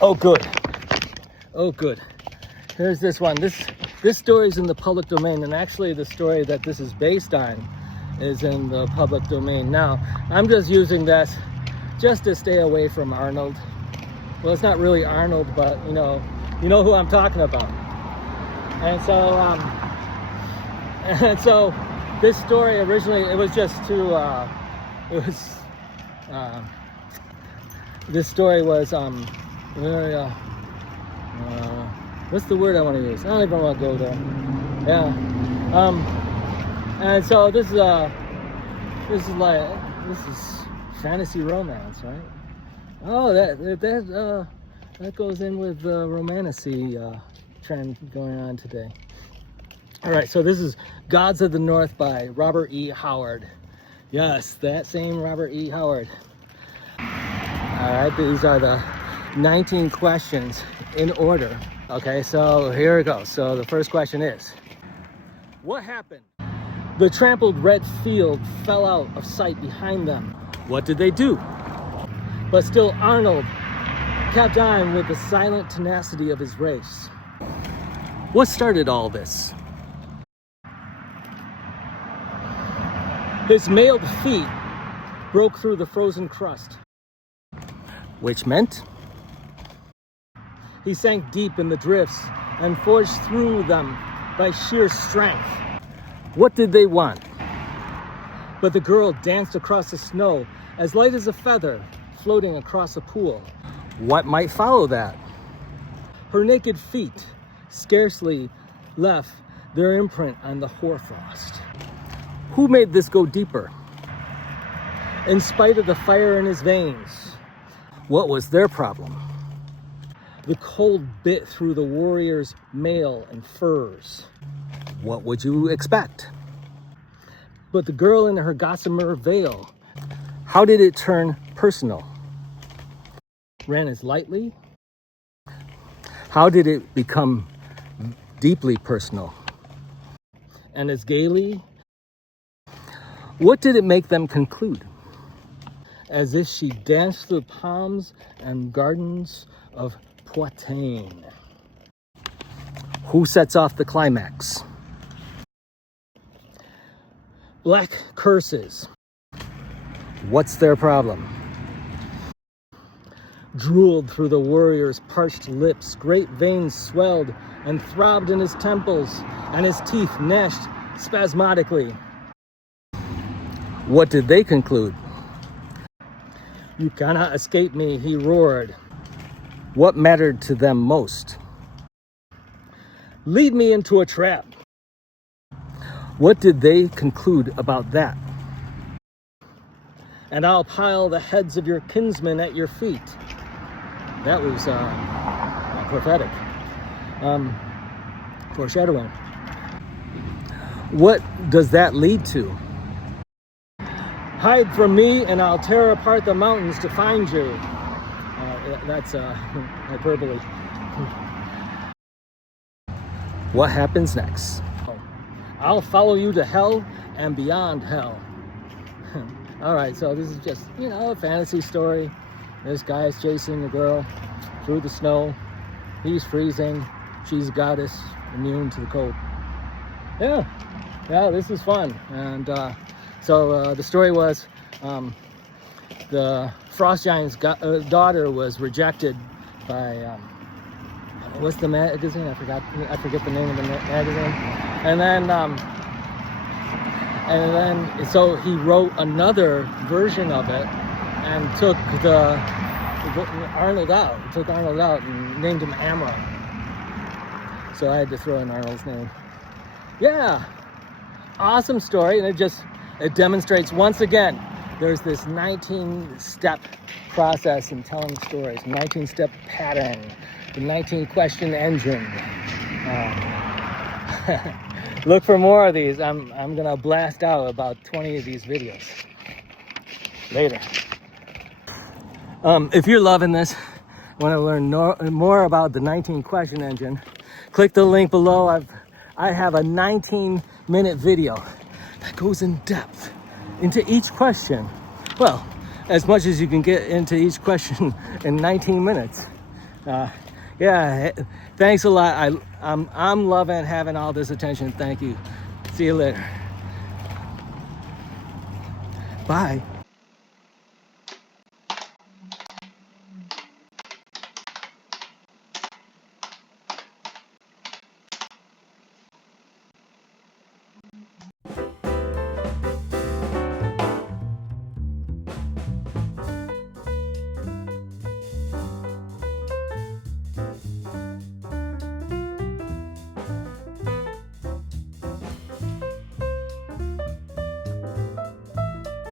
Oh, good. Oh, good. Here's this one. This story is in the public domain, and actually the story that this is based on is in the public domain. Now, I'm just using that just to stay away from Arnold. Well, it's not really Arnold, but you know who I'm talking about. And so this story originally, it was just to this story was what's the word I want to use? I don't even want to go there. Yeah. And so this is fantasy romance, right? Oh, that goes in with the romantasy trend going on today. All right, so this is Gods of the North by Robert E. Howard. Yes, that same Robert E. Howard. All right, these are the 19 questions in order. Okay, so here we go. So the first question is, what happened? The trampled red field fell out of sight behind them. What did they do? But still Arnold kept on with the silent tenacity of his race. What started all this? His mailed feet broke through the frozen crust, which meant he sank deep in the drifts and forged through them by sheer strength. What did they want? But the girl danced across the snow, as light as a feather, floating across a pool. What might follow that? Her naked feet scarcely left their imprint on the hoarfrost. Who made this go deeper? In spite of the fire in his veins, what was their problem? The cold bit through the warrior's mail and furs. What would you expect? But the girl in her gossamer veil, how did it turn personal? Ran as lightly? How did it become deeply personal? And as gaily? What did it make them conclude? As if she danced through palms and gardens of Poitin. Who sets off the climax? Black curses. What's their problem? Drooled through the warrior's parched lips, great veins swelled and throbbed in his temples, and his teeth gnashed spasmodically. What did they conclude? You cannot escape me, he roared. What mattered to them most? Lead me into a trap. What did they conclude about that? And I'll pile the heads of your kinsmen at your feet. That was prophetic. Foreshadowing. What does that lead to? Hide from me and I'll tear apart the mountains to find you. That's hyperbole. What happens next? I'll follow you to hell and beyond hell. All right, so this is just, a fantasy story. This guy is chasing a girl through the snow. He's freezing. She's a goddess, immune to the cold. Yeah, this is fun. And so the story was the frost giant's daughter was rejected by what's the magazine? I forget the name of the magazine. And then so he wrote another version of it and took Arnold out. He took Arnold out and named him Amra. So I had to throw in Arnold's name. Yeah, awesome story, and it demonstrates once again there's this 19-step process in telling stories, 19-step pattern, the 19-question engine. Look for more of these. I'm gonna blast out about 20 of these videos later. If you're loving this, want to learn more about the 19-question engine, click the link below. I have a 19-minute video that goes in depth into each question. Well, as much as you can get into each question in 19 minutes. Uh, yeah, thanks a lot. I'm loving having all this attention. Thank you. See you later. Bye.